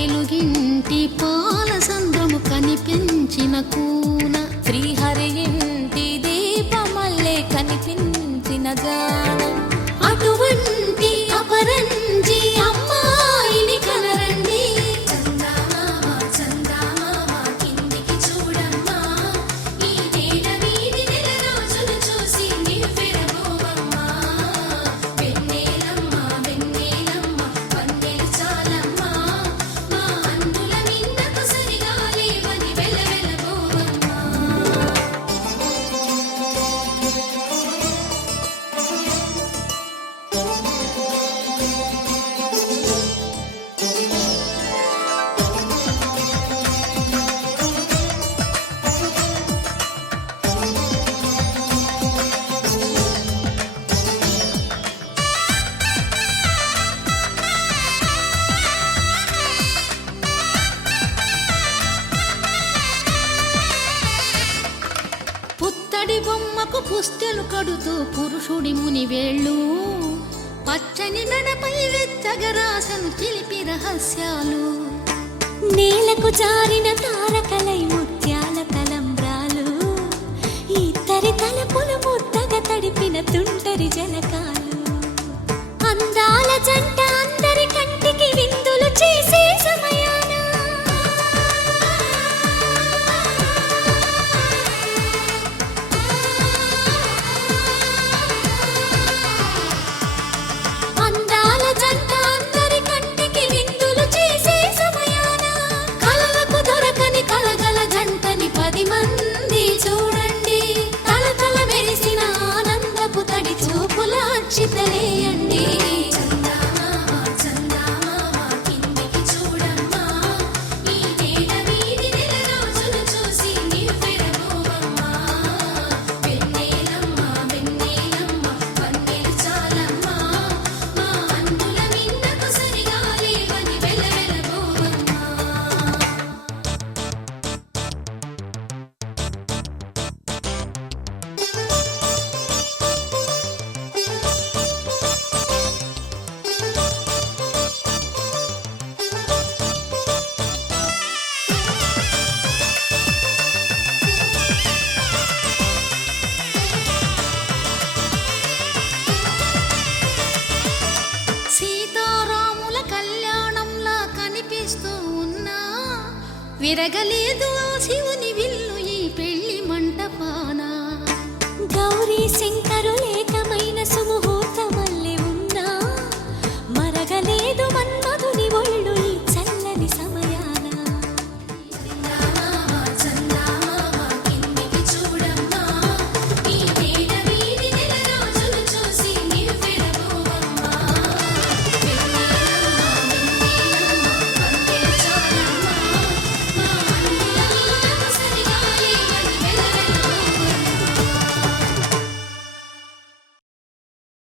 తెలుగింటి పాల సంద్రము కనిపించిన కూన శ్రీహరి ఇంటి దీపమల్లే కనిపించిన జానం అటువంటి అపరంజి అమ్మాయిని కనరండి. చందమామ చందమామ కిందికి చూడమ్మా, ఈ నేల వీధి నెల రోజులు చూసి నివ్వెరబోవమ్మా. వెన్నెలమ్మ వెన్నెలమ్మ వన్నెలు చాలమ్మా, మా అందుల మిన్నకు సరిగా లేవని వెలవెలబోవమ్మా. పుత్తడి బొమ్మకు పుస్తెలు కడుతూ పురుషుడి ముని వేళ్ళు పచ్చని నడపై వెచ్చగరాసను చిలిపి రహస్యాలు. నేలకు జారిన తారకలై ముత్యాల తలంబ్రాలు, ఇద్దరి తలపులు ముద్దగా తడిపిన తుంటరి జలకాలు. అందాల జంట అందరి కంటికి విందులు చేసే సమయాన అందాల జంట అందరి కంటికి విందులు చేసే సమయాన కలలకు దొరకని కలగల జంటని 10 మంది చూడండి. తలతల మెరిసిన ఆనందపు తడి చూపుల అక్షితలేయండి. చందమామ చందమామ కిందికి చూడమ్మా, ఈ నేల వీధి నెల రోజులు చూసి నివ్వెరబోవమ్మా. వెన్నెలమ్మ వెన్నెలమ్మ వన్నెలు చాలమ్మా, మా అందుల మిన్నకు సరిగా లేవని వెలవెలబోవమ్మా. సీతారాముల కళ్యాణంలా కనిపిస్తూ ఉన్నా విరగలేదు ఆ శివుని